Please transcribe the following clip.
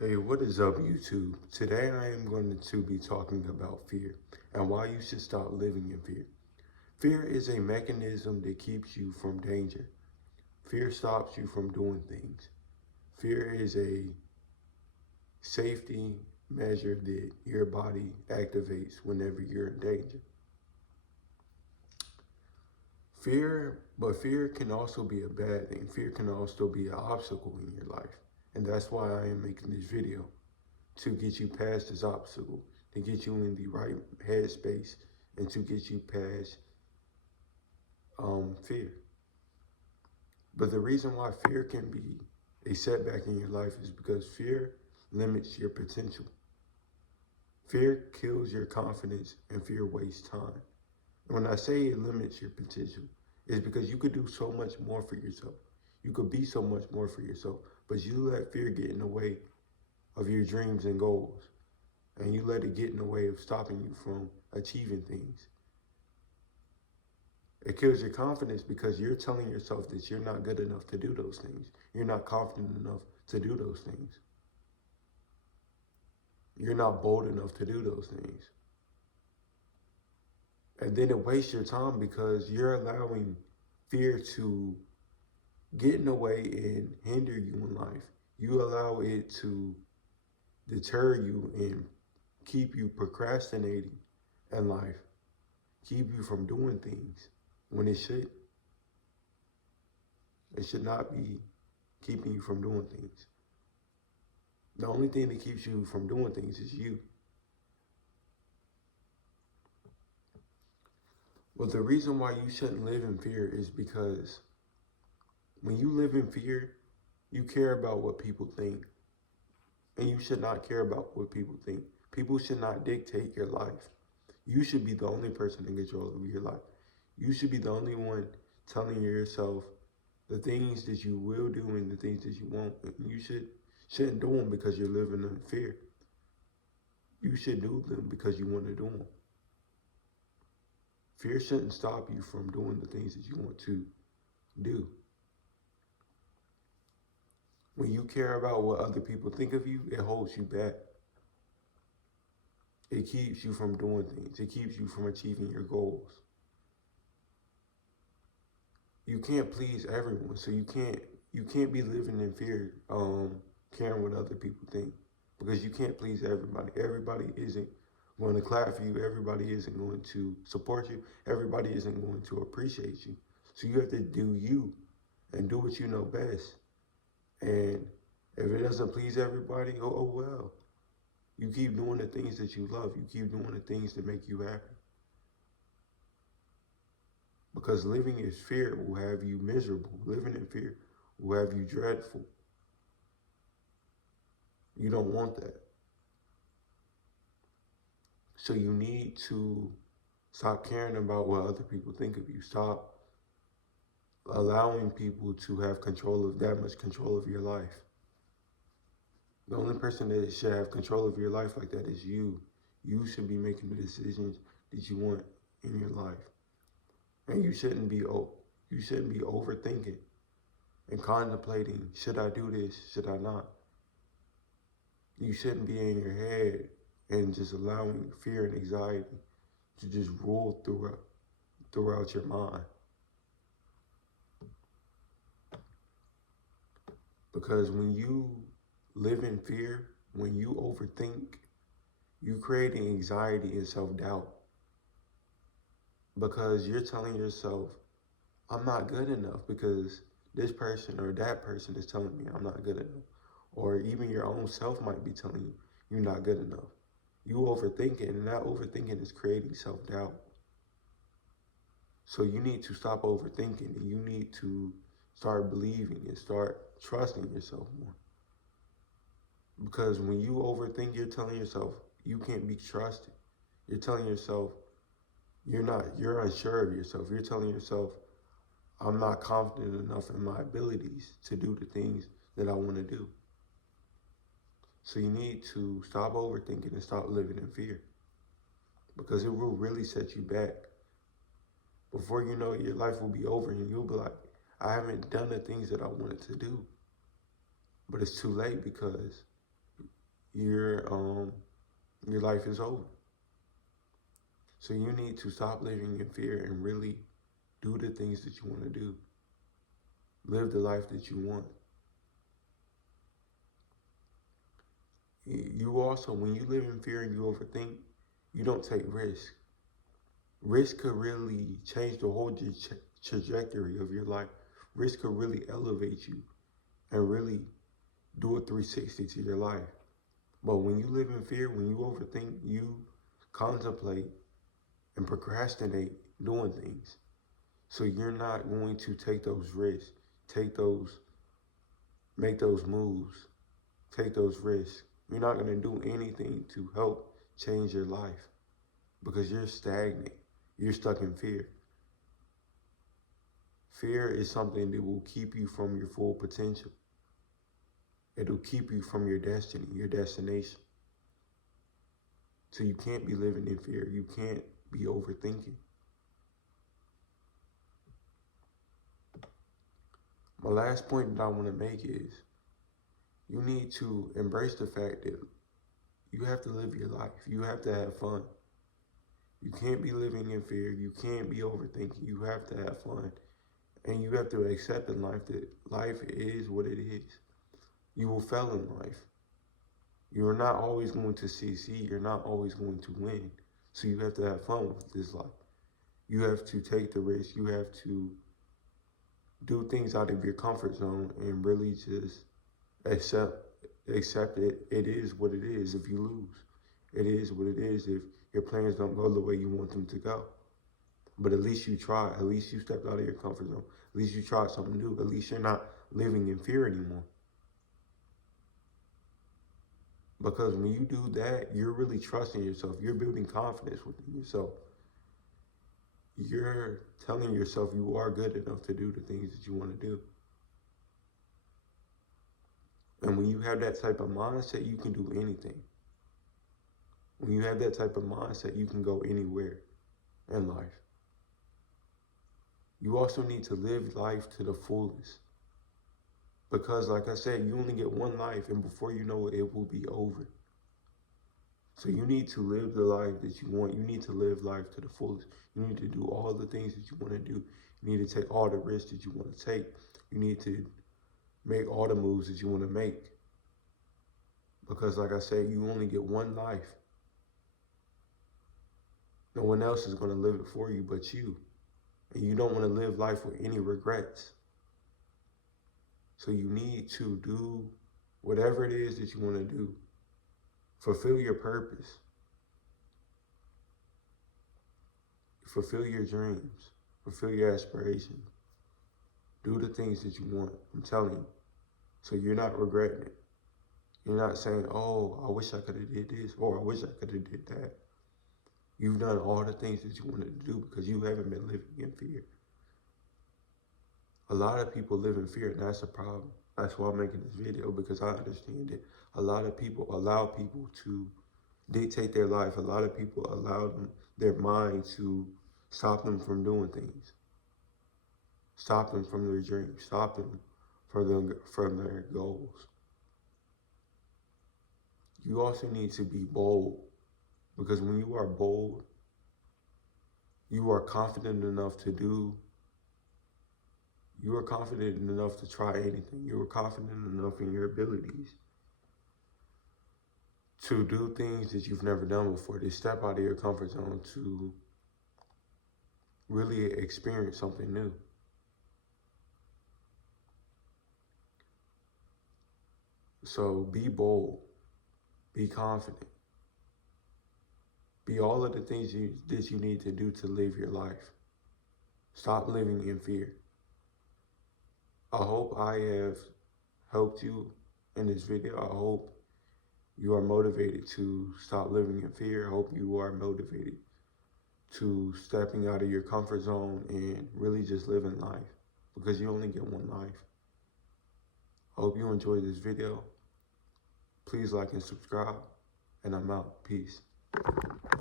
Hey, what is up, YouTube? Today I am going to be talking about fear and why you should stop living in fear. Fear is a mechanism that keeps you from danger. Fear stops you from doing things. Fear is a safety measure that your body activates whenever you're in danger. Fear can also be a bad thing. Fear can also be an obstacle in your life. And that's why I am making this video, to get you past this obstacle, to get you in the right headspace, and to get you past fear. But the reason why fear can be a setback in your life is because fear limits your potential. Fear kills your confidence and fear wastes time. And when I say it limits your potential, it's because you could do so much more for yourself. You could be so much more for yourself, but you let fear get in the way of your dreams and goals. And you let it get in the way of stopping you from achieving things. It kills your confidence because you're telling yourself that you're not good enough to do those things. You're not confident enough to do those things. You're not bold enough to do those things. And then it wastes your time because you're allowing fear to get in the way and hinder you in life. You allow it to deter you and keep you procrastinating in life, keep you from doing things when it should. It should not be keeping you from doing things. The only thing that keeps you from doing things is you. Well, the reason why you shouldn't live in fear is because when you live in fear, you care about what people think. And you should not care about what people think. People should not dictate your life. You should be the only person in control of your life. You should be the only one telling yourself the things that you will do and the things that you won't. And you shouldn't do them because you're living in fear. You should do them because you want to do them. Fear shouldn't stop you from doing the things that you want to do. When you care about what other people think of you, it holds you back. It keeps you from doing things. It keeps you from achieving your goals. You can't please everyone, so you can't be living in fear, caring what other people think, because you can't please everybody. Everybody isn't going to clap for you. Everybody isn't going to support you. Everybody isn't going to appreciate you. So you have to do you and do what you know best. And if it doesn't please everybody, oh well. You keep doing the things that you love. You keep doing the things that make you happy. Because living in fear will have you miserable. Living in fear will have you dreadful. You don't want that. So you need to stop caring about what other people think of you. Stop allowing people to have that much control of your life. The only person that should have control of your life like that is you. You should be making the decisions that you want in your life. And you shouldn't be overthinking and contemplating, should I do this, should I not? You shouldn't be in your head and just allowing fear and anxiety to just rule throughout your mind. Because when you live in fear, when you overthink, you create anxiety and self-doubt. Because you're telling yourself, I'm not good enough because this person or that person is telling me I'm not good enough. Or even your own self might be telling you you're not good enough. You overthink it, and that overthinking is creating self-doubt. So you need to stop overthinking, and you need to start believing and start trusting yourself more. Because when you overthink, you're telling yourself you can't be trusted. You're telling yourself you're unsure of yourself. You're telling yourself, I'm not confident enough in my abilities to do the things that I want to do. So you need to stop overthinking and stop living in fear, because it will really set you back. Before you know it, your life will be over and you'll be like, I haven't done the things that I wanted to do. But it's too late because your life is over. So you need to stop living in fear and really do the things that you want to do. Live the life that you want. You also, when you live in fear and you overthink, you don't take risk. Risk could really change the whole trajectory of your life. Risk could really elevate you and really do a 360 to your life. But when you live in fear, when you overthink, you contemplate and procrastinate doing things. So you're not going to take those risks, make those moves, take those risks. You're not going to do anything to help change your life because you're stagnant. You're stuck in fear. Fear is something that will keep you from your full potential. It'll keep you from your destiny, your destination. So you can't be living in fear. You can't be overthinking. My last point that I want to make is you need to embrace the fact that you have to live your life. You have to have fun. You can't be living in fear. You can't be overthinking. You have to have fun. And you have to accept in life that life is what it is. You will fail in life. You're not always going to succeed. You're not always going to win. So you have to have fun with this life. You have to take the risk. You have to do things out of your comfort zone and really just accept it. It is what it is if you lose. It is what it is if your plans don't go the way you want them to go. But at least you try. At least you stepped out of your comfort zone. At least you tried something new. At least you're not living in fear anymore. Because when you do that, you're really trusting yourself. You're building confidence within yourself. You're telling yourself you are good enough to do the things that you want to do. And when you have that type of mindset, you can do anything. When you have that type of mindset, you can go anywhere in life. You also need to live life to the fullest. Because like I said, you only get one life, and before you know it, it will be over. So you need to live the life that you want. You need to live life to the fullest. You need to do all the things that you want to do. You need to take all the risks that you want to take. You need to make all the moves that you want to make. Because like I said, you only get one life. No one else is going to live it for you but you. And you don't want to live life with any regrets. So you need to do whatever it is that you want to do. Fulfill your purpose. Fulfill your dreams. Fulfill your aspirations. Do the things that you want. I'm telling you. So you're not regretting it. You're not saying, oh, I wish I could have did this, or I wish I could have did that. You've done all the things that you wanted to do because you haven't been living in fear. A lot of people live in fear, and that's a problem. That's why I'm making this video, because I understand it. A lot of people allow people to dictate their life. A lot of people allow their mind to stop them from doing things. Stop them from their dreams. Stop them from their goals. You also need to be bold, because when you are bold, you are confident enough to do. You are confident enough to try anything. You are confident enough in your abilities to do things that you've never done before, to step out of your comfort zone, to really experience something new. So be bold, be confident, be all of the things that you need to do to live your life. Stop living in fear. I hope I have helped you in this video. I hope you are motivated to stop living in fear. I hope you are motivated to stepping out of your comfort zone and really just living life, because you only get one life. I hope you enjoyed this video. Please like and subscribe, and I'm out. Peace.